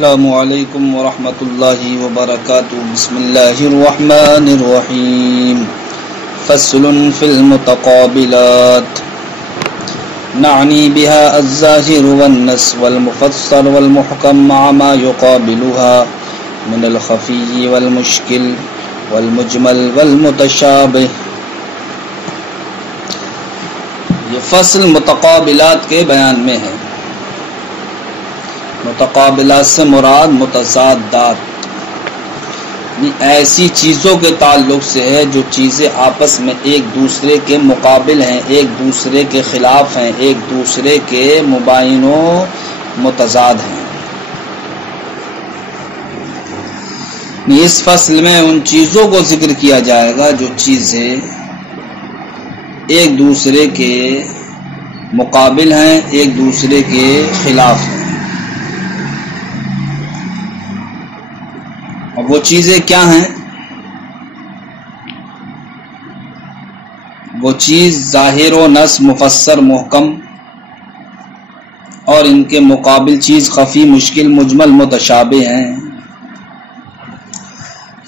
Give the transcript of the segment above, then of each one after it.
السلام علیکم ورحمۃ اللہ وبرکاتہ. بسم اللہ الرحمن الرحیم. فصل فی المتقابلات نعنی بها الظاہر والنص والمفسر والمحکم مع ما يقابلها من الخفی والمشکل والمجمل والمتشابہ. یہ فصل متقابلات کے بیان میں ہے. متقابلات سے مراد متضادات، یعنی ایسی چیزوں کے تعلق سے ہے جو چیزیں آپس میں ایک دوسرے کے مقابل ہیں، ایک دوسرے کے خلاف ہیں، ایک دوسرے کے مباین و متضاد ہیں. اس فصل میں ان چیزوں کو ذکر کیا جائے گا جو چیزیں ایک دوسرے کے مقابل ہیں، ایک دوسرے کے خلاف ہیں. وہ چیزیں کیا ہیں؟ وہ چیز ظاہر و نص، مفسر، محکم، اور ان کے مقابل چیز خفی، مشکل، مجمل، متشابہ ہیں.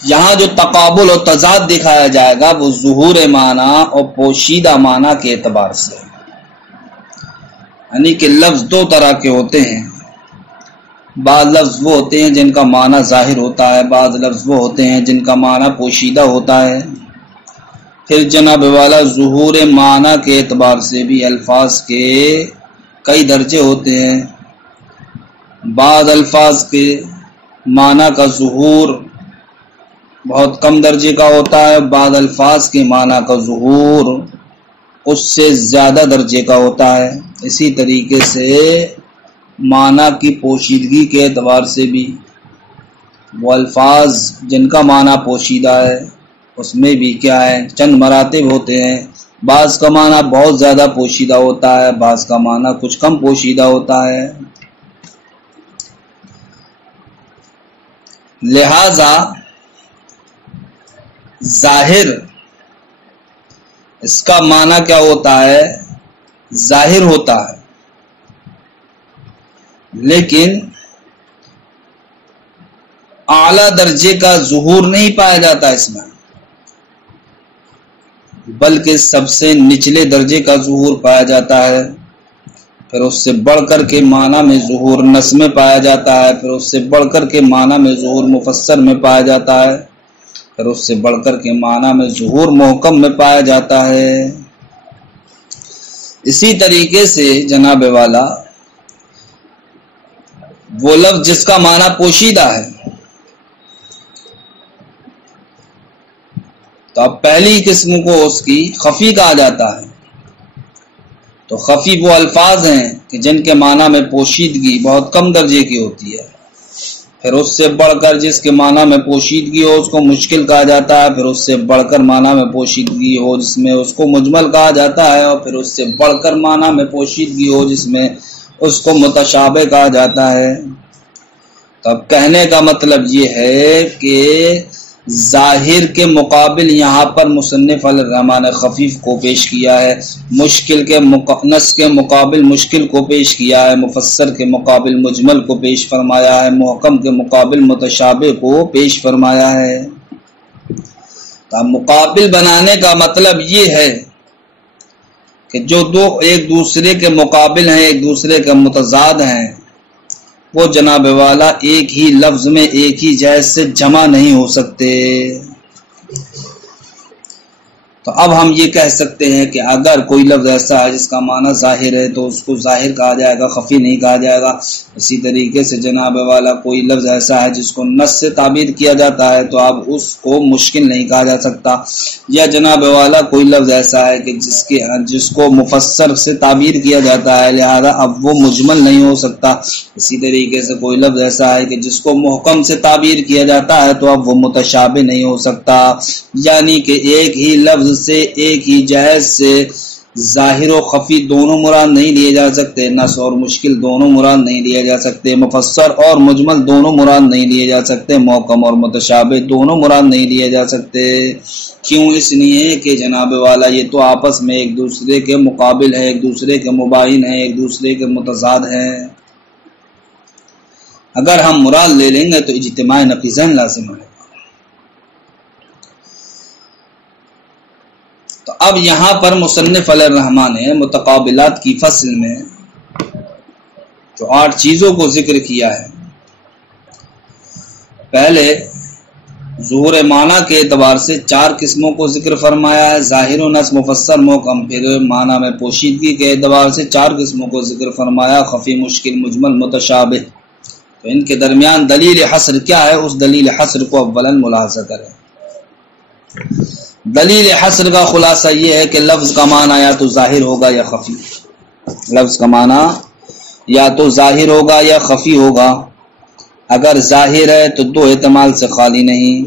یہاں جو تقابل و تضاد دکھایا جائے گا وہ ظہور معنی اور پوشیدہ معنی کے اعتبار سے، یعنی کہ لفظ دو طرح کے ہوتے ہیں. بعض لفظ وہ ہوتے ہیں جن کا معنی ظاہر ہوتا ہے، بعض لفظ وہ ہوتے ہیں جن کا معنی پوشیدہ ہوتا ہے. پھر جناب والا ظہور معنی کے اعتبار سے بھی الفاظ کے کئی درجے ہوتے ہیں. بعض الفاظ کے معنی کا ظہور بہت کم درجے کا ہوتا ہے، بعض الفاظ کے معنی کا ظہور اس سے زیادہ درجے کا ہوتا ہے. اسی طریقے سے معنی کی پوشیدگی کے اعتبار سے بھی وہ الفاظ جن کا معنی پوشیدہ ہے اس میں بھی کیا ہے، چند مراتب ہوتے ہیں. بعض کا معنی بہت زیادہ پوشیدہ ہوتا ہے، بعض کا معنی کچھ کم پوشیدہ ہوتا ہے. لہذا ظاہر، اس کا معنی کیا ہوتا ہے؟ ظاہر ہوتا ہے، لیکن اعلی درجے کا ظہور نہیں پایا جاتا اس میں، بلکہ سب سے نچلے درجے کا ظہور پایا جاتا ہے. پھر اس سے بڑھ کر کے معنی میں ظہور نص میں پایا جاتا ہے، پھر اس سے بڑھ کر کے معنی میں ظہور مفسر میں پایا جاتا ہے، پھر اس سے بڑھ کر کے معنی میں ظہور محکم میں پایا جاتا ہے. اسی طریقے سے جناب والا وہ لفظ جس کا معنی پوشیدہ ہے، تو اب پہلی قسم کو اس کی خفی کہا جاتا ہے. تو خفی وہ الفاظ ہیں کہ جن کے معنی میں پوشیدگی بہت کم درجے کی ہوتی ہے. پھر اس سے بڑھ کر جس کے معنی میں پوشیدگی ہو اس کو مشکل کہا جاتا ہے، پھر اس سے بڑھ کر معنی میں پوشیدگی ہو جس میں اس کو مجمل کہا جاتا ہے، اور پھر اس سے بڑھ کر معنی میں پوشیدگی ہو جس میں اس کو متشابہ کہا جاتا ہے. تو اب کہنے کا مطلب یہ ہے کہ ظاہر کے مقابل یہاں پر مصنف علیہ الرحمٰن نے خفیف کو پیش کیا ہے، مشکل کے نص کے مقابل مشکل کو پیش کیا ہے، مفسر کے مقابل مجمل کو پیش فرمایا ہے، محکم کے مقابل متشابہ کو پیش فرمایا ہے. تو مقابل بنانے کا مطلب یہ ہے کہ جو دو ایک دوسرے کے مقابل ہیں، ایک دوسرے کے متضاد ہیں، وہ جناب والا ایک ہی لفظ میں ایک ہی جہت سے جمع نہیں ہو سکتے. تو اب ہم یہ کہہ سکتے ہیں کہ اگر کوئی لفظ ایسا ہے جس کا معنی ظاہر ہے تو اس کو ظاہر کہا جائے گا، خفی نہیں کہا جائے گا. اسی طریقے سے جناب والا کوئی لفظ ایسا ہے جس کو نص سے تعبیر کیا جاتا ہے تو اب اس کو مشکل نہیں کہا جا سکتا. یا جناب والا کوئی لفظ ایسا ہے کہ جس کو مفسر سے تعبیر کیا جاتا ہے، لہذا اب وہ مجمل نہیں ہو سکتا. اسی طریقے سے کوئی لفظ ایسا ہے کہ جس کو محکم سے تعبیر کیا جاتا ہے تو اب وہ متشابہ نہیں ہو سکتا. یعنی کہ ایک ہی لفظ سے ایک ہی جہت سے ظاہر و خفی دونوں مراد نہیں لیے جا سکتے، نص اور مشکل دونوں مراد نہیں لیے جا سکتے، مفسر اور مجمل دونوں مراد نہیں لیے جا سکتے، محکم اور متشابہ دونوں مراد نہیں لیے جا سکتے. کیوں؟ اس لیے کہ جناب والا یہ تو آپس میں ایک دوسرے کے مقابل ہے، ایک دوسرے کے مباین ہیں، ایک دوسرے کے متضاد ہیں. اگر ہم مراد لے لیں گے تو اجتماع نقیضین لازم ہے۔ تو اب یہاں پر مصنف علیہ الرحمٰن نے متقابلات کی فصل میں جو 8 چیزوں کو ذکر کیا ہے، پہلے ظہور معنی کے اعتبار سے 4 قسموں کو ذکر فرمایا ہے، ظاہر و نص، مفسر، محکم۔ پھر معنی میں پوشیدگی کے اعتبار سے 4 قسموں کو ذکر فرمایا، خفی، مشکل، مجمل، متشابہ۔ تو ان کے درمیان دلیل حصر کیا ہے، اس دلیل حصر کو اولاً ملاحظہ کریں۔ دلیل حصر کا خلاصہ یہ ہے کہ لفظ کا معنی یا تو ظاہر ہوگا یا خفی، لفظ کا معنی یا تو ظاہر ہوگا یا خفی ہوگا۔ اگر ظاہر ہے تو 2 احتمال سے خالی نہیں،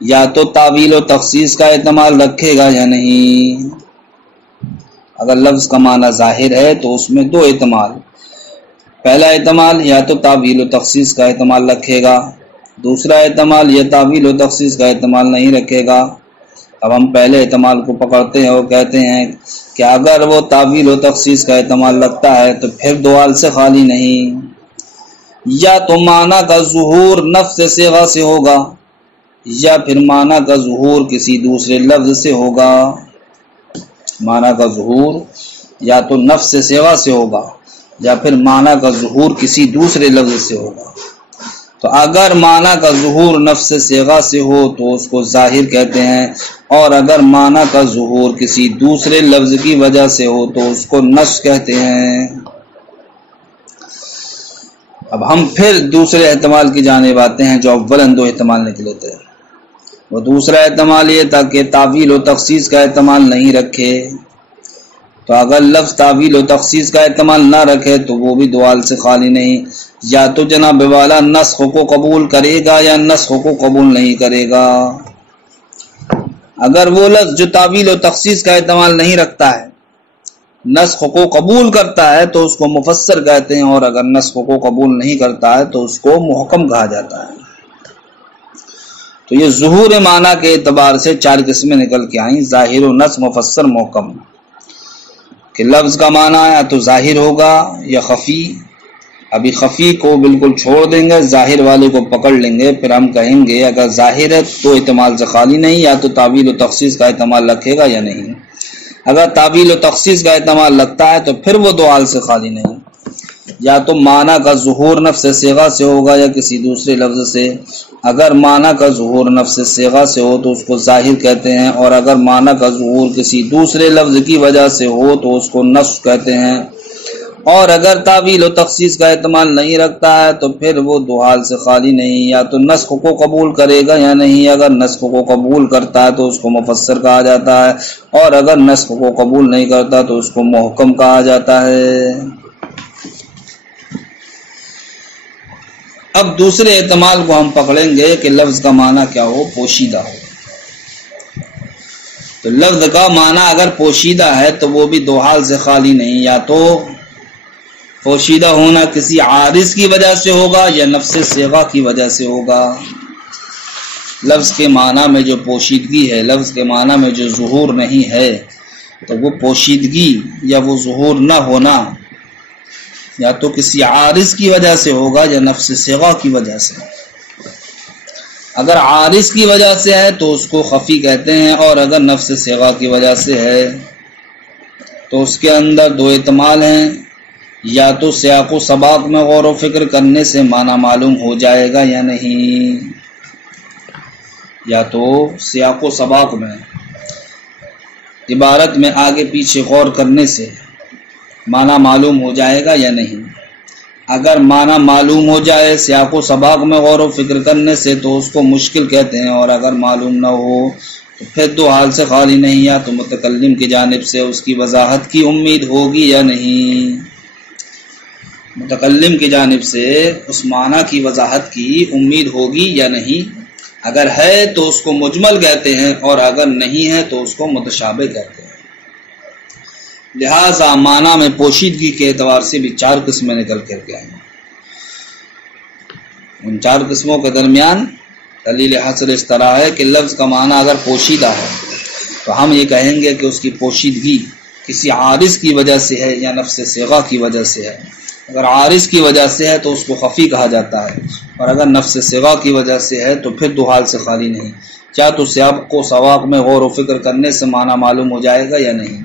یا تو تعویل و تخصیص کا احتمال رکھے گا یا نہیں۔ اگر لفظ کا معنی ظاہر ہے تو اس میں 2 احتمال، پہلا احتمال یا تو تعویل و تخصیص کا احتمال رکھے گا، دوسرا احتمال یا تعویل و تخصیص کا احتمال نہیں رکھے گا۔ اب ہم پہلے احتمال کو پکڑتے ہیں اور کہتے ہیں کہ اگر وہ تعویل و تخصیص کا احتمال رکھتا ہے تو پھر 2 حال سے خالی نہیں، یا تو معنی کا ظہور نفس صیغہ سے ہوگا، یا پھر معنی کا ظہور کسی دوسرے لفظ سے ہوگا۔ معنی کا ظہور یا تو نفس صیغہ سے ہوگا یا پھر معنی کا ظہور کسی دوسرے لفظ سے ہوگا۔ تو اگر معنی کا ظہور نفس صیغہ سے ہو تو اس کو ظاہر کہتے ہیں، اور اگر معنی کا ظہور کسی دوسرے لفظ کی وجہ سے ہو تو اس کو نص کہتے ہیں۔ اب ہم پھر دوسرے احتمال کی جانب آتے ہیں جو اولاً 2 احتمال نکلے تھے۔ وہ دوسرا احتمال یہ تھا کہ تعویل و تخصیص کا احتمال نہیں رکھے۔ تو اگر لفظ تعویل و تخصیص کا احتمال نہ رکھے تو وہ بھی 2 حال سے خالی نہیں، یا تو جناب والا نسخ کو قبول کرے گا یا نسخ کو قبول نہیں کرے گا۔ اگر وہ لفظ جو تعویل و تخصیص کا احتمال نہیں رکھتا ہے نسخ کو قبول کرتا ہے تو اس کو مفسر کہتے ہیں، اور اگر نسخ کو قبول نہیں کرتا ہے تو اس کو محکم کہا جاتا ہے۔ تو یہ ظہور معنی کے اعتبار سے 4 قسمیں نکل کے آئیں، ظاہر و نص، مفسر، محکم، کہ لفظ کا معنی یا تو ظاہر ہوگا یا خفی۔ ابھی خفی کو بالکل چھوڑ دیں گے، ظاہر والے کو پکڑ لیں گے، پھر ہم کہیں گے اگر ظاہر ہے تو احتمال سے خالی نہیں، یا تو تعویل و تخصیص کا احتمال رکھے گا یا نہیں۔ اگر تعویل و تخصیص کا احتمال لگتا ہے تو پھر وہ 2 حال سے خالی نہیں، یا تو معنی کا ظہور نفس صیغہ سے ہوگا یا کسی دوسرے لفظ سے۔ اگر معنی کا ظہور نفس صیغہ سے ہو تو اس کو ظاہر کہتے ہیں، اور اگر معنی کا ظہور کسی دوسرے لفظ کی وجہ سے ہو تو اس کو نص کہتے ہیں۔ اور اگر تعویل و تخصیص کا احتمال نہیں رکھتا ہے تو پھر وہ 2 حال سے خالی نہیں، یا تو نسخ کو قبول کرے گا یا نہیں۔ اگر نسخ کو قبول کرتا ہے تو اس کو مفسر کہا جاتا ہے، اور اگر نسخ کو قبول نہیں کرتا تو اس کو محکم کہا جاتا ہے۔ اب دوسرے احتمال کو ہم پکڑیں گے کہ لفظ کا معنی کیا ہو، پوشیدہ ہو۔ تو لفظ کا معنی اگر پوشیدہ ہے تو وہ بھی 2 حال سے خالی نہیں، یا تو پوشیدہ ہونا کسی عارض کی وجہ سے ہوگا یا نفس صیغہ کی وجہ سے ہوگا۔ لفظ کے معنی میں جو پوشیدگی ہے، لفظ کے معنی میں جو ظہور نہیں ہے، تو وہ پوشیدگی یا وہ ظہور نہ ہونا یا تو کسی عارض کی وجہ سے ہوگا یا نفس صیغہ کی وجہ سے۔ اگر عارض کی وجہ سے ہے تو اس کو خفی کہتے ہیں، اور اگر نفس صیغہ کی وجہ سے ہے تو اس کے اندر 2 احتمال ہیں، یا تو سیاق و سباق میں غور و فکر کرنے سے معنی معلوم ہو جائے گا یا نہیں، یا تو سیاق و سباق میں عبارت میں آگے پیچھے غور کرنے سے معنی معلوم ہو جائے گا یا نہیں۔ اگر معنی معلوم ہو جائے سیاق و سباق میں غور و فکر کرنے سے تو اس کو مشکل کہتے ہیں، اور اگر معلوم نہ ہو تو پھر 2 حال سے خالی نہیں، یا تو متکلم کی جانب سے اس کی وضاحت کی امید ہوگی یا نہیں، متکلم کی جانب سے اس معنی کی وضاحت کی امید ہوگی یا نہیں۔ اگر ہے تو اس کو مجمل کہتے ہیں، اور اگر نہیں ہے تو اس کو متشابہ کہتے ہیں۔ لہذا معنی میں پوشیدگی کے اعتبار سے بھی 4 قسمیں نکل کر کے آئیں۔ ان 4 قسموں کے درمیان دلیل حصر اس طرح ہے کہ لفظ کا معنی اگر پوشیدہ ہے تو ہم یہ کہیں گے کہ اس کی پوشیدگی کسی عارض کی وجہ سے ہے یا نفس صیغہ کی وجہ سے ہے۔ اگر عارض کی وجہ سے ہے تو اس کو خفی کہا جاتا ہے، اور اگر نفس صغا کی وجہ سے ہے تو پھر دو حال سے خالی نہیں، چاہے تو سیاق و سباق میں غور و فکر کرنے سے معنی معلوم ہو جائے گا یا نہیں۔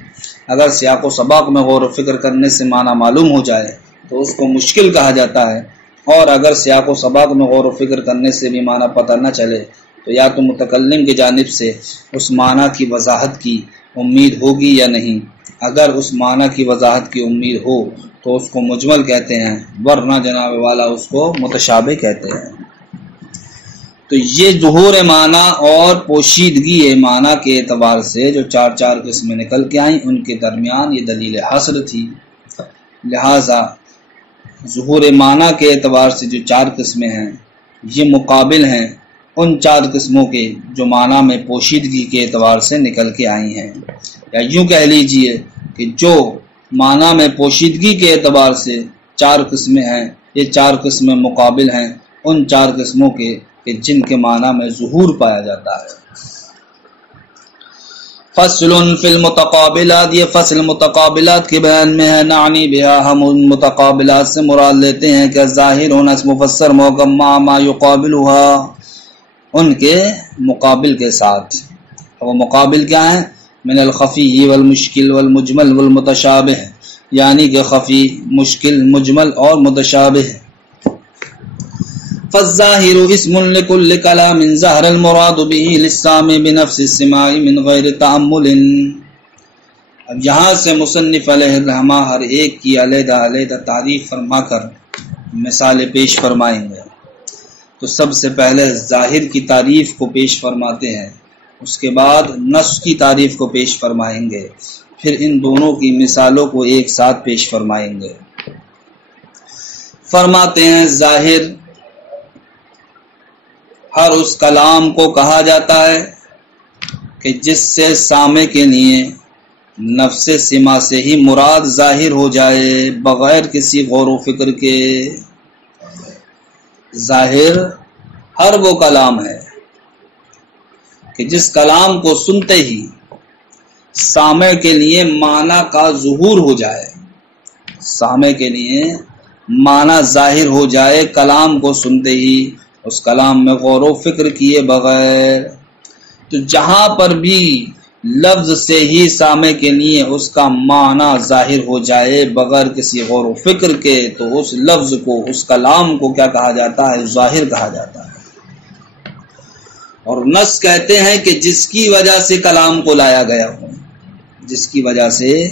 اگر سیاق و سباق میں غور و فکر کرنے سے معنی معلوم ہو جائے تو اس کو مشکل کہا جاتا ہے، اور اگر سیاق و سباق میں غور و فکر کرنے سے بھی معنی پتہ نہ چلے تو یا تو متکلم کی جانب سے اس معنی کی وضاحت کی امید ہوگی یا نہیں۔ اگر اس معنی کی وضاحت کی امید ہو تو اس کو مجمل کہتے ہیں، ورنہ جناب والا اس کو متشابہ کہتے ہیں۔ تو یہ ظہور معنی اور پوشیدگی معنی کے اعتبار سے جو چار قسمیں نکل کے آئیں، ان کے درمیان یہ دلیل حصر تھی۔ لہذا ظہور معنی کے اعتبار سے جو چار قسمیں ہیں یہ مقابل ہیں ان چار قسموں کے جو معنی میں پوشیدگی کے اعتبار سے نکل کے آئی ہیں، یا یوں کہہ لیجئے کہ جو معنی میں پوشیدگی کے اعتبار سے چار قسمیں ہیں، یہ چار قسمیں مقابل ہیں ان چار قسموں کے کہ جن کے معنی میں ظہور پایا جاتا ہے۔ فصل فی المتقابلات، یہ فصل متقابلات کے بیان میں ہے۔ نعنی بہا، ہم ان متقابلات سے مراد لیتے ہیں کہ ظاہر ہونا اس مفسر محکم ما یقابلها، ان کے مقابل کے ساتھ۔ وہ مقابل کیا ہیں؟ من الخفی والمشکل والمجمل والمتشابہ، یعنی کہ خفی، مشکل، مجمل اور متشابہ۔ فالظاہر اسم لکل کلام ظہر المراد به للسامع بنفس السماع من غیر تأمل۔ اب یہاں سے مصنف علیہ الرحمہ ہر ایک کی علیحدہ تعریف فرما کر مثالیں پیش فرمائیں گے۔ تو سب سے پہلے ظاہر کی تعریف کو پیش فرماتے ہیں، اس کے بعد نص کی تعریف کو پیش فرمائیں گے، پھر ان دونوں کی مثالوں کو ایک ساتھ پیش فرمائیں گے۔ فرماتے ہیں ظاہر ہر اس کلام کو کہا جاتا ہے کہ جس سے سامع کے لیے نفس سما سے ہی مراد ظاہر ہو جائے بغیر کسی غور و فکر کے۔ ظاہر ہر وہ کلام ہے کہ جس کلام کو سنتے ہی سامع کے لیے معنی کا ظہور ہو جائے، سامع کے لیے معنی ظاہر ہو جائے کلام کو سنتے ہی، اس کلام میں غور و فکر کیے بغیر۔ تو جہاں پر بھی لفظ سے ہی سامع کے لیے اس کا معنی ظاہر ہو جائے بغیر کسی غور و فکر کے، تو اس لفظ کو، اس کلام کو کیا کہا جاتا ہے؟ ظاہر کہا جاتا ہے۔ اور نص کہتے ہیں کہ جس کی وجہ سے کلام کو لایا گیا ہو، جس کی وجہ سے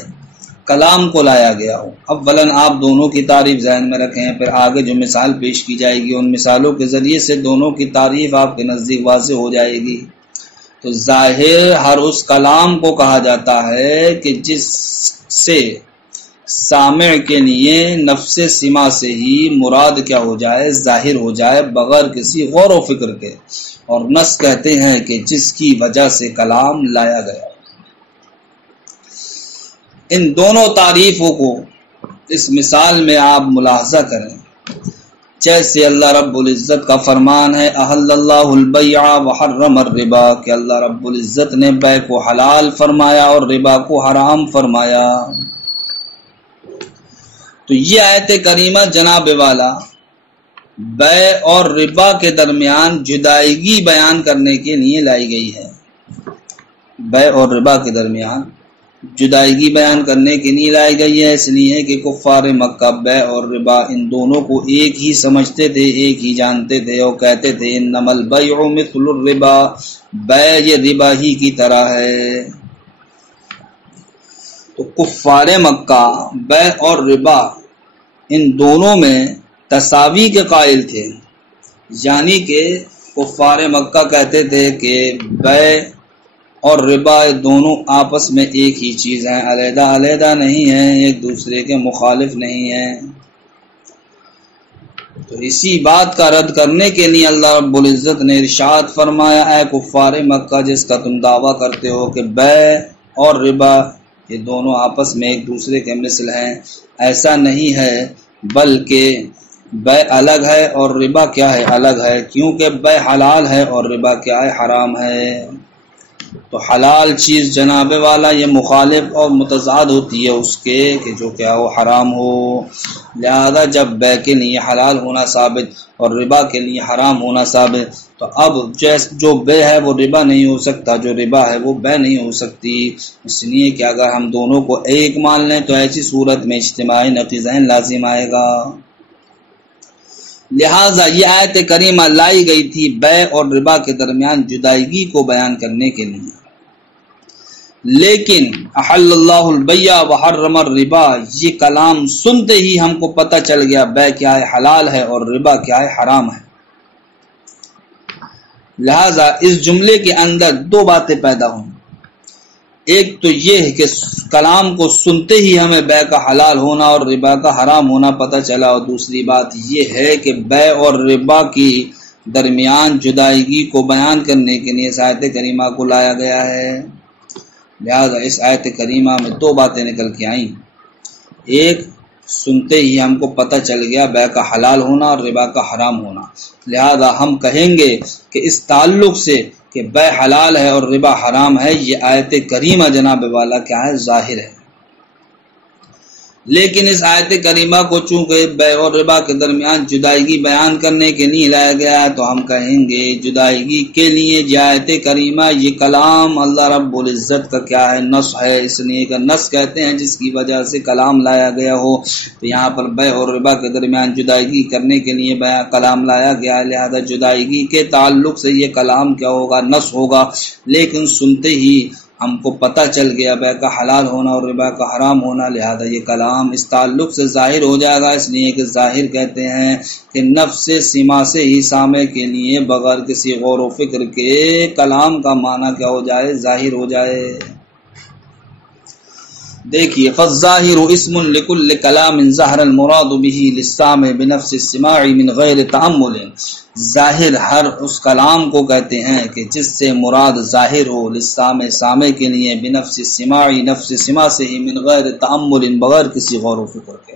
کلام کو لایا گیا ہو۔ اولاً آپ دونوں کی تعریف ذہن میں رکھیں، پھر آگے جو مثال پیش کی جائے گی ان مثالوں کے ذریعے سے دونوں کی تعریف آپ کے نزدیک واضح ہو جائے گی۔ تو ظاہر ہر اس کلام کو کہا جاتا ہے کہ جس سے سامع کے لیے نفس سما سے ہی مراد کیا ہو جائے؟ ظاہر ہو جائے بغیر کسی غور و فکر کے۔ اور نص کہتے ہیں کہ جس کی وجہ سے کلام لایا گیا۔ ان دونوں تعریفوں کو اس مثال میں آپ ملاحظہ کریں، جیسے اللہ رب العزت کا فرمان ہے احل اللہ البیع وحرم الربا، کہ اللہ رب العزت نے بیع کو حلال فرمایا اور ربا کو حرام فرمایا۔ تو یہ آیت کریمہ جناب والا بیع اور ربا کے درمیان جدائیگی بیان کرنے کے لیے لائی گئی ہے۔ بیع اور ربا کے درمیان جدائیگی بیان کرنے کے لیے لائی گئی ہے، اس لیے کہ کفار مکہ بیع اور ربا ان دونوں کو ایک ہی سمجھتے تھے، ایک ہی جانتے تھے، اور کہتے تھے انما البیع مثل الربا، بیع یہ ربا ہی کی طرح ہے۔ تو کفار مکہ بیع اور ربا ان دونوں میں تساوی کے قائل تھے، یعنی کہ کفار مکہ کہتے تھے کہ بیع اور ربا دونوں آپس میں ایک ہی چیز ہیں، علیحدہ علیحدہ نہیں ہیں، ایک دوسرے کے مخالف نہیں ہیں۔ تو اسی بات کا رد کرنے کے لیے اللہ رب العزت نے ارشاد فرمایا اے کفار مکہ جس کا تم دعویٰ کرتے ہو کہ بیع اور ربا یہ دونوں آپس میں ایک دوسرے کے مثل ہیں، ایسا نہیں ہے، بلکہ بیع الگ ہے اور ربا کیا ہے؟ الگ ہے، کیونکہ بیع حلال ہے اور ربا کیا ہے؟ حرام ہے۔ تو حلال چیز جناب والا یہ مخالف اور متضاد ہوتی ہے اس کے کہ جو کیا ہو حرام ہو، لہذا جب بے کے لیے حلال ہونا ثابت اور ربا کے لیے حرام ہونا ثابت، تو اب جو بے ہے وہ ربا نہیں ہو سکتا، جو ربا ہے وہ بے نہیں ہو سکتی، اس لیے کہ اگر ہم دونوں کو ایک مان لیں تو ایسی صورت میں اجتماعی نقیضین لازم آئے گا۔ لہٰذا یہ آیت کریمہ لائی گئی تھی بے اور ربا کے درمیان جدائیگی کو بیان کرنے کے لیے، لیکن احل اللہ البیع وحرم الربا یہ کلام سنتے ہی ہم کو پتہ چل گیا بے کیا ہے حلال ہے اور ربا کیا ہے حرام ہے۔ لہٰذا اس جملے کے اندر دو باتیں پیدا ہوں، ایک تو یہ ہے کہ کلام کو سنتے ہی ہمیں بے کا حلال ہونا اور ربا کا حرام ہونا پتہ چلا، اور دوسری بات یہ ہے کہ بے اور ربا کی درمیان جدائیگی کو بیان کرنے کے لیے اس آیت کریمہ کو لایا گیا ہے۔ لہذا اس آیت کریمہ میں دو باتیں نکل کے آئیں، ایک سنتے ہی ہم کو پتہ چل گیا بے کا حلال ہونا اور ربا کا حرام ہونا، لہذا ہم کہیں گے کہ اس تعلق سے کہ بے حلال ہے اور ربا حرام ہے یہ آیت کریمہ جناب والا کیا ہے ظاہر ہے۔ لیکن اس آیت کریمہ کو چونکہ بے اور ربا کے درمیان جدائیگی بیان کرنے کے لیے لایا گیا ہے تو ہم کہیں گے جدائیگی کے لیے یہ آیت کریمہ یہ کلام اللہ رب العزت کا کیا ہے نص ہے، اس لیے کہ نص کہتے ہیں جس کی وجہ سے کلام لایا گیا ہو، تو یہاں پر بے اور ربا کے درمیان جدائیگی کرنے کے لیے کلام لایا گیا ہے، لہذا جدائیگی کے تعلق سے یہ کلام کیا ہوگا نص ہوگا، لیکن سنتے ہی ہم کو پتہ چل گیا بے کا حلال ہونا اور ربا کا حرام ہونا، لہذا یہ کلام اس تعلق سے ظاہر ہو جائے گا، اس لیے کہ ظاہر کہتے ہیں کہ نفس سما سے ہی سامع کے لیے بغیر کسی غور و فکر کے کلام کا معنی کیا ہو جائے ظاہر ہو جائے۔ دیکھیے فالظاہر اسم لکل کلام ظہر المراد به للسامع بنفس السماع من غیر تأمل، ظاہر ہر اس کلام کو کہتے ہیں کہ جس سے مراد ظاہر ہو للسامع سامع کے لیے بنفس السماع نفس سماع سے ہی من غیر تأمل بغیر کسی غور و فکر کے،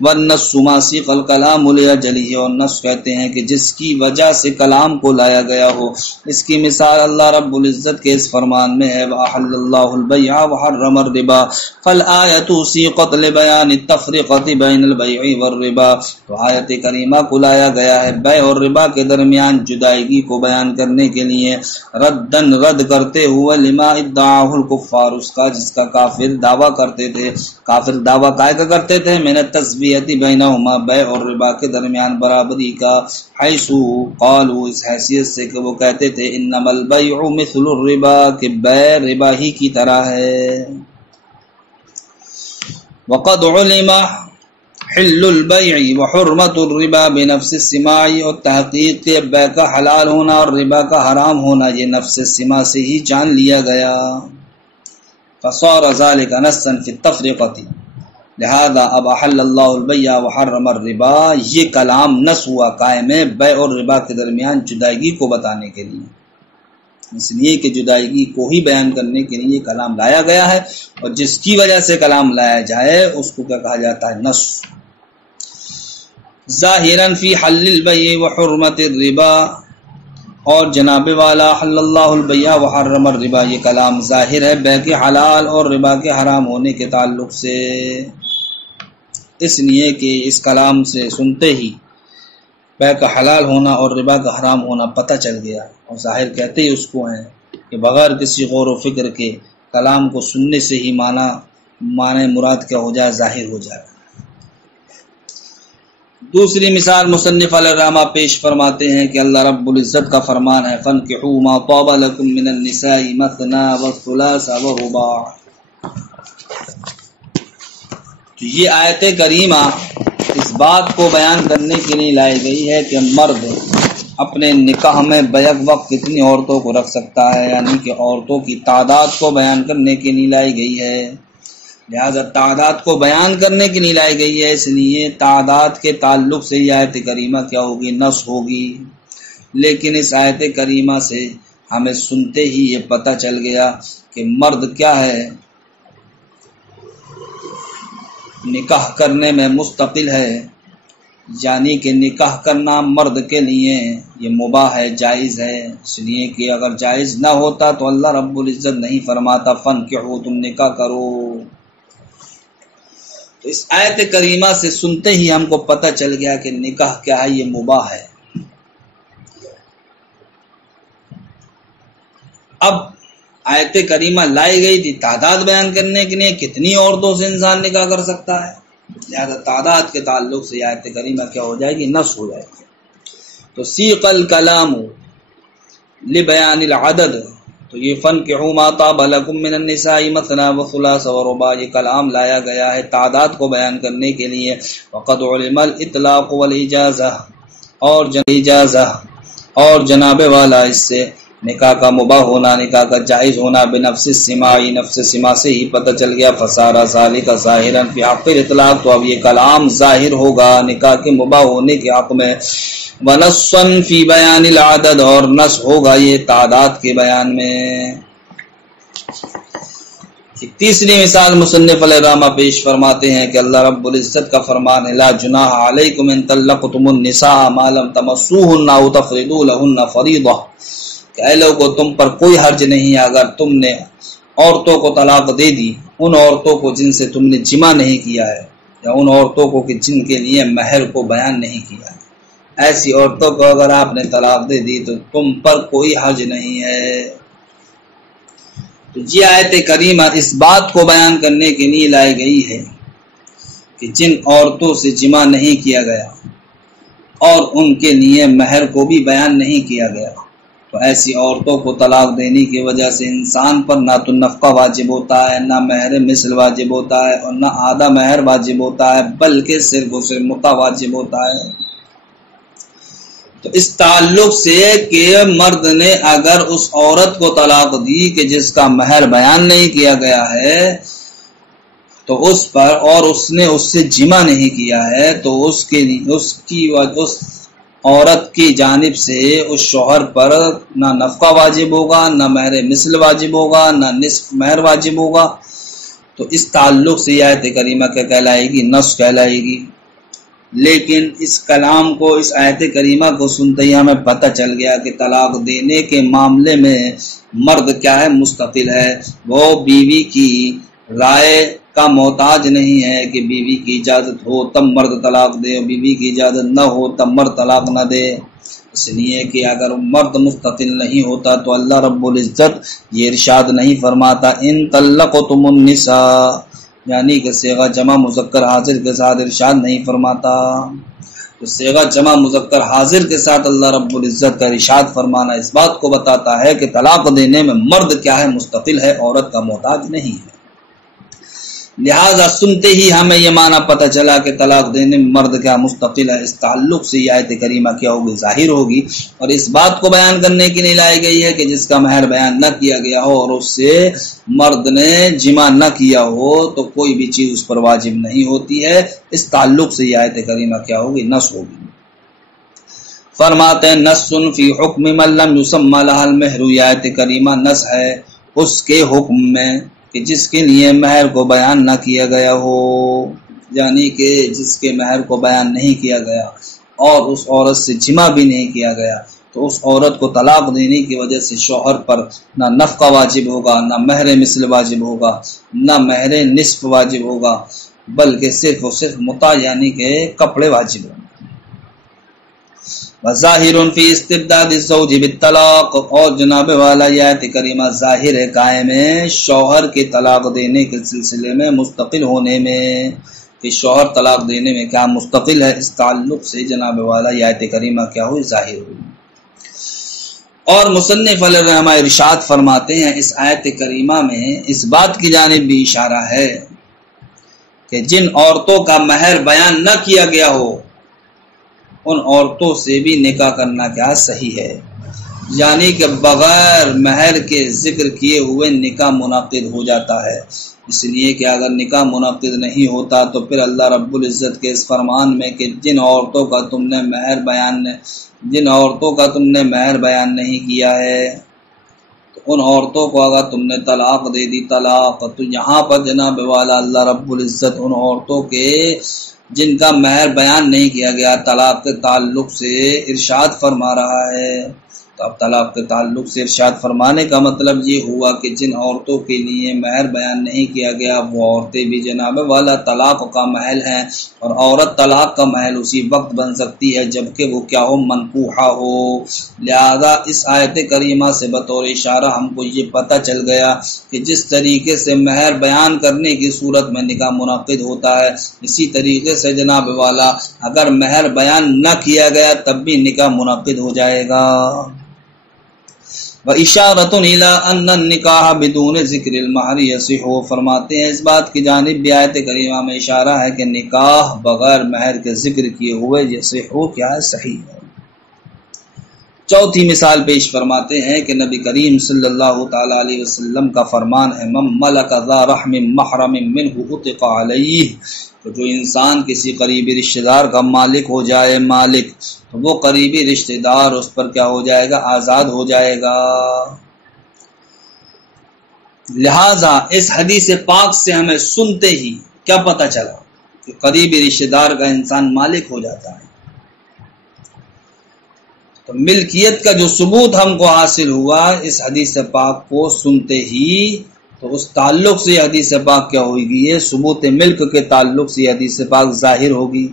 والنص ما سیق الکلام لأجلہ، اور نص کہتے ہیں کہ جس کی وجہ سے کلام کو لایا گیا ہو، اس کی مثال اللہ رب العزت کے اس فرمان میں ہے وأحل اللہ البیع وحرم الربا، فالآیت سیقت لبیان التفریقۃ بین البیع والربا، تو آیت کریمہ کو لایا گیا ہے بے اور ربا کے درمیان جدائیگی کو بیان کرنے کے لیے، ردن رد کرتے ہوئے لما ادعاہ الکفار، اس کا جس کا کافر دعویٰ کرتے تھے، کافر دعویٰ کا کرتے تھے من التسویۃ بینہما بے اور ربا کے درمیان برابری کا، حیث قالوا اس حیثیت سے کہ وہ کہتے تھے انما البیع مثل الربا کہ بے ربا ہی کی طرح ہے، وقد علم حل البیع وحرمت الربا بنفس السماع، اور تحقیق کے بے کا حلال ہونا اور ربا کا حرام ہونا یہ نفس السماع سے ہی جان لیا گیا، فصار ذلك نصا في التفریقۃ، لہذا اب احل اللہ البیع وحرم الربا یہ کلام نص ہوا قائم ہے بے اور ربا کے درمیان جدائیگی کو بتانے کے لیے، اس لیے کہ جدائیگی کو ہی بیان کرنے کے لیے کلام لایا گیا ہے، اور جس کی وجہ سے کلام لایا جائے اس کو کیا کہا جاتا ہے نص۔ ظاہراً فی حل البیع وحرمت الربا، اور جناب والا حل اللہ البیع وحرم الربا یہ کلام ظاہر ہے بے کے حلال اور ربا کے حرام ہونے کے تعلق سے، اس لیے کہ اس کلام سے سنتے ہی بے کا حلال ہونا اور ربا کا حرام ہونا پتہ چل گیا، اور ظاہر کہتے ہی اس کو ہیں کہ بغیر کسی غور و فکر کے کلام کو سننے سے ہی معنی مراد کیا ہو جائے ظاہر ہو جائے۔ دوسری مثال مصنف علیہ الرحمہ پیش فرماتے ہیں کہ اللہ رب العزت کا فرمان ہے فَانْكِحُوا مَا طَابَ لَكُم مِّنَ النِّسَاءِ مَثْنَىٰ وَالثُّلَاثَ وَالرُّبَاعَ، تو یہ آیت کریمہ اس بات کو بیان کرنے کے لیے لائی گئی ہے کہ مرد اپنے نکاح میں بیک وقت کتنی عورتوں کو رکھ سکتا ہے، یعنی کہ عورتوں کی تعداد کو بیان کرنے کے لیے لائی گئی ہے، لہذا تعداد کو بیان کرنے کے لیے لائی گئی ہے، اس لیے تعداد کے تعلق سے یہ آیت کریمہ کیا ہوگی نص ہوگی، لیکن اس آیت کریمہ سے ہمیں سنتے ہی یہ پتہ چل گیا کہ مرد کیا ہے نکاح کرنے میں مستقل ہے، یعنی کہ نکاح کرنا مرد کے لیے یہ مباح ہے، جائز ہے، اس لیے کہ اگر جائز نہ ہوتا تو اللہ رب العزت نہیں فرماتا فنکحوا، تم نکاح کرو۔ تو اس آیت کریمہ سے سنتے ہی ہم کو پتہ چل گیا کہ نکاح کیا ہے، یہ مباح ہے۔ اب آیت کریمہ لائی گئی تھی تعداد بیان کرنے کے لیے، کتنی عورتوں سے انسان نکاح کر سکتا ہے، لہذا تعداد کے تعلق سے آیت کریمہ کیا ہو جائے گی، نص ہو جائے گی۔ تو سیق الکلام لبیان العدد، تو یہ فنکحوا ما طاب لکم من النساء مثنی وثلاث ورباع، یہ کلام لایا گیا ہے تعداد کو بیان کرنے کے لیے۔ وقد علم الاطلاق والاجازہ، اور جناب والا اس سے نکاح کا مباح ہونا، نکاح کا جائز ہونا، بنفس السماع، نفس سماع سے ہی پتہ چل گیا۔ فصار ذلک ظاہرا فی حق الاطلاق، تو اب یہ کلام ظاہر ہوگا نکاح کے مباح ہونے کے حق میں۔ ونصا فی بیان العدد، اور نص ہوگا یہ تعداد کے بیان میں۔ تیسری مثال مصنف علیہ الرحمہ پیش فرماتے ہیں کہ اللہ رب العزت کا فرمان ہے لا جناح علیکم ان طلقتم النساء ما لم تمسوهن او تفرضوا لهن فریضہ، کہ اے لوگو تم پر کوئی حرج نہیں اگر تم نے عورتوں کو طلاق دے دی، ان عورتوں کو جن سے تم نے جمع نہیں کیا ہے، یا ان عورتوں کو کہ جن کے لیے مہر کو بیان نہیں کیا ہے، ایسی عورتوں کو اگر آپ نے طلاق دے دی تو تم پر کوئی حرج نہیں ہے۔ تو یہ آیت کریمہ اس بات کو بیان کرنے کے لیے لائی گئی ہے کہ جن عورتوں سے جمع نہیں کیا گیا اور ان کے لیے مہر کو بھی بیان نہیں کیا گیا، تو ایسی عورتوں کو طلاق دینے کی وجہ سے انسان پر نہ تو نفقہ واجب ہوتا ہے، نہ مہر مثل واجب ہوتا ہے، اور نہ آدھا مہر واجب ہوتا ہے، بلکہ صرف و صرف متع واجب ہوتا ہے۔ تو اس تعلق سے کہ مرد نے اگر اس عورت کو طلاق دی کہ جس کا مہر بیان نہیں کیا گیا ہے تو اس پر، اور اس نے اس سے جمع نہیں کیا ہے، تو اس عورت کی جانب سے اس شوہر پر نہ نفقہ واجب ہوگا، نہ مہر مثل واجب ہوگا، نہ نصف مہر واجب ہوگا۔ تو اس تعلق سے آیت کریمہ کیا کہلائے گی، نص کہلائے گی۔ لیکن اس کلام کو، اس آیت کریمہ کو سنتے ہی ہمیں پتہ چل گیا کہ طلاق دینے کے معاملے میں مرد کیا ہے، مستقل ہے، وہ بیوی کی رائے کا محتاج نہیں ہے کہ بیوی کی اجازت ہو تب مرد طلاق دے، اور بیوی کی اجازت نہ ہو تب مرد طلاق نہ دے۔ اس لیے کہ اگر مرد مستقل نہیں ہوتا تو اللہ رب العزت یہ ارشاد نہیں فرماتا ان طلقتم النساء، یعنی کہ صیغہ جمع مذکر حاضر کے ساتھ ارشاد نہیں فرماتا۔ تو صیغہ جمع مذکر حاضر کے ساتھ اللہ رب العزت کا ارشاد فرمانا اس بات کو بتاتا ہے کہ طلاق دینے میں مرد کیا ہے، مستقل ہے، عورت کا محتاج نہیں ہے۔ لہذا سنتے ہی ہمیں یہ معنی پتہ چلا کہ طلاق دینے میں مرد کیا مستقل ہے، اس تعلق سے یہ آیت کریمہ کیا ہوگی، ظاہر ہوگی، اور اس بات کو بیان کرنے کے لیے لائی گئی ہے کہ جس کا مہر بیان نہ کیا گیا ہو اور اس سے مرد نے جمع نہ کیا ہو تو کوئی بھی چیز اس پر واجب نہیں ہوتی ہے۔ اس تعلق سے یہ آیت کریمہ کیا ہوگی، نص ہوگی۔ فرماتے ہیں نص فی حکم من لم یسمى لها المہر، یہ آیت کریمہ نص ہے اس کے حکم میں کہ جس کے لیے مہر کو بیان نہ کیا گیا ہو، یعنی کہ جس کے مہر کو بیان نہیں کیا گیا اور اس عورت سے جمع بھی نہیں کیا گیا، تو اس عورت کو طلاق دینے کی وجہ سے شوہر پر نہ نفقہ واجب ہوگا، نہ مہر مثل واجب ہوگا، نہ مہر نصف واجب ہوگا، بلکہ صرف اور صرف متع یعنی کہ کپڑے واجب ہوں۔ وظاہر فی استبداد الزوج بالطلاق، اور جناب والا یہ آیت کریمہ ظاہر ہے، قائم ہے شوہر کے طلاق دینے کے سلسلے میں، مستقل ہونے میں، کہ شوہر طلاق دینے میں کیا مستقل ہے، اس تعلق سے جناب والا یہ آیت کریمہ کیا ہوئی، ظاہر ہوئی۔ اور مصنف علیہ الرحمہ ارشاد فرماتے ہیں اس آیت کریمہ میں اس بات کی جانب بھی اشارہ ہے کہ جن عورتوں کا مہر بیان نہ کیا گیا ہو ان عورتوں سے بھی نکاح کرنا کیا صحیح ہے، یعنی کہ بغیر مہر کے ذکر کیے ہوئے نکاح منعقد ہو جاتا ہے۔ اس لیے کہ اگر نکاح منعقد نہیں ہوتا تو پھر اللہ رب العزت کے اس فرمان میں کہ جن عورتوں کا تم نے مہر بیان نہیں کیا ہے تو ان عورتوں کو اگر تم نے طلاق دے دی، طلاق، تو یہاں پر جناب والا اللہ رب العزت ان عورتوں کے جن کا مہر بیان نہیں کیا گیا، طلاق کے تعلق سے ارشاد فرما رہا ہے۔ تو اب طلاق کے تعلق سے ارشاد فرمانے کا مطلب یہ ہوا کہ جن عورتوں کے لیے مہر بیان نہیں کیا گیا وہ عورتیں بھی جناب والا طلاق کا محل ہیں، اور عورت طلاق کا محل اسی وقت بن سکتی ہے جبکہ وہ کیا ہو، منکوحہ ہو۔ لہذا اس آیت کریمہ سے بطور اشارہ ہم کو یہ پتہ چل گیا کہ جس طریقے سے مہر بیان کرنے کی صورت میں نکاح منعقد ہوتا ہے، اسی طریقے سے جناب والا اگر مہر بیان نہ کیا گیا تب بھی نکاح منعقد ہو جائے گا۔ وَإِشَارَةٌ إِلَىٰ أَنَّ النِّكَاحَ بِدُونِ ذِكْرِ الْمَهْرِ يَصِحُّ، فرماتے ہیں اس بات کی جانب بھی آیت کریمہ میں اشارہ ہے کہ نکاح بغیر مہر کے ذکر کیے ہوئے یصح کیا ہے، صحیح ہے۔ چوتھی مثال پیش فرماتے ہیں کہ نبی کریم صلی اللہ تعالی علیہ وسلم کا فرمان ہے، من ملک ذا رحم محرم منہ اطق علیہ، تو جو انسان کسی قریبی رشتہ دار کا مالک ہو جائے، مالک، تو وہ قریبی رشتہ دار اس پر کیا ہو جائے گا، آزاد ہو جائے گا۔ لہذا اس حدیث پاک سے ہمیں سنتے ہی کیا پتہ چلا کہ قریبی رشتہ دار کا انسان مالک ہو جاتا ہے۔ تو ملکیت کا جو ثبوت ہم کو حاصل ہوا اس حدیث پاک کو سنتے ہی، تو اس تعلق سے یہ حدیث پاک کیا ہوگی، یہ ثبوت ملک کے تعلق سے یہ حدیث پاک ظاہر ہوگی۔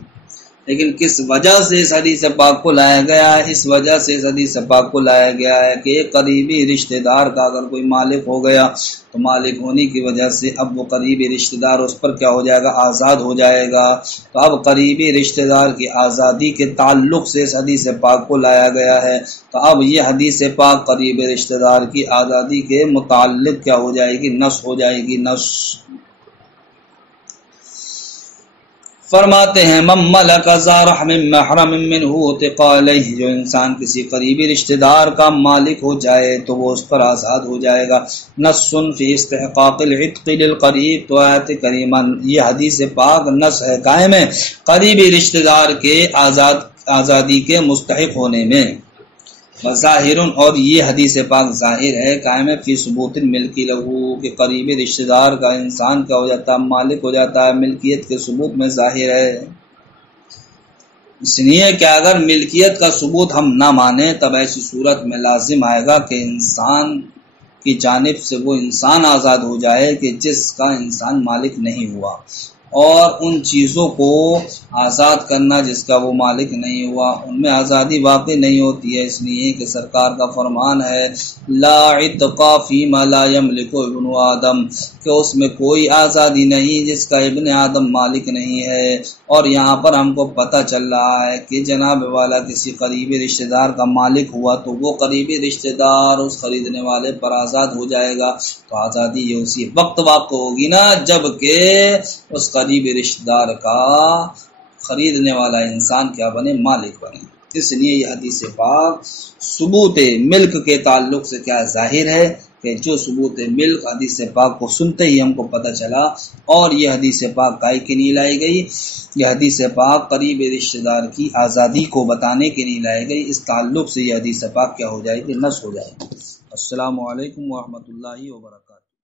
لیکن کس وجہ سے اس حدیث پاک کو لایا گیا ہے؟ اس وجہ سے اس حدیث پاک کو لایا گیا ہے کہ ایک قریبی رشتہ دار کا اگر کوئی مالک ہو گیا تو مالک ہونے کی وجہ سے اب وہ قریبی رشتہ دار اس پر کیا ہو جائے گا، آزاد ہو جائے گا۔ تو اب قریبی رشتہ دار کی آزادی کے تعلق سے اس حدیث پاک کو لایا گیا ہے۔ تو اب یہ حدیث پاک قریبی رشتہ دار کی آزادی کے متعلق کیا ہو جائے گی، نص ہو جائے گی، نص۔ فرماتے ہیں من ملک ذا رحم محرم منہ اطق علیہ، جو انسان کسی قریبی رشتہ دار کا مالک ہو جائے تو وہ اس پر آزاد ہو جائے گا۔ نص فی استحقاق العتق للقریب، تو آیت کریمہ یہ حدیث پاک نص ہے، قائم ہے قریبی رشتہ دار کے آزادی کے مستحق ہونے میں۔ وظاہر، اور یہ حدیث پاک ظاہر ہے، قائم ہے فی ثبوت الملکی لہو، کہ قریبی رشتہ دار کا انسان کیا ہو جاتا ہے، مالک ہو جاتا ہے، ملکیت کے ثبوت میں ظاہر ہے۔ اس لیے کہ اگر ملکیت کا ثبوت ہم نہ مانیں تب ایسی صورت میں لازم آئے گا کہ انسان کی جانب سے وہ انسان آزاد ہو جائے کہ جس کا انسان مالک نہیں ہوا، اور ان چیزوں کو آزاد کرنا جس کا وہ مالک نہیں ہوا، ان میں آزادی واقع نہیں ہوتی ہے۔ اس لیے کہ سرکار کا فرمان ہے لا عتق فیما لا یملک ابن آدم، کہ اس میں کوئی آزادی نہیں جس کا ابن آدم مالک نہیں ہے۔ اور یہاں پر ہم کو پتہ چل رہا ہے کہ جناب والا کسی قریبی رشتہ دار کا مالک ہوا تو وہ قریبی رشتہ دار اس خریدنے والے پر آزاد ہو جائے گا۔ تو آزادی یہ اسی وقت واقع ہوگی نا جب کہ اس قریبی رشتہ دار کا خریدنے والا انسان کیا بنے، مالک بنے۔ اس لیے یہ حدیث پاک ثبوت ملک کے تعلق سے کیا ظاہر ہے کہ جو ثبوت ملک حدیث پاک کو سنتے ہی ہم کو پتہ چلا، اور یہ حدیث پاک کائی کے نہیں لائی گئی، یہ حدیث پاک قریب رشتہ دار کی آزادی کو بتانے کے نہیں لائی گئی۔ اس تعلق سے یہ حدیث پاک کیا ہو جائے گی، نص ہو جائے گی۔ السلام علیکم ورحمۃ اللہ وبرکاتہ۔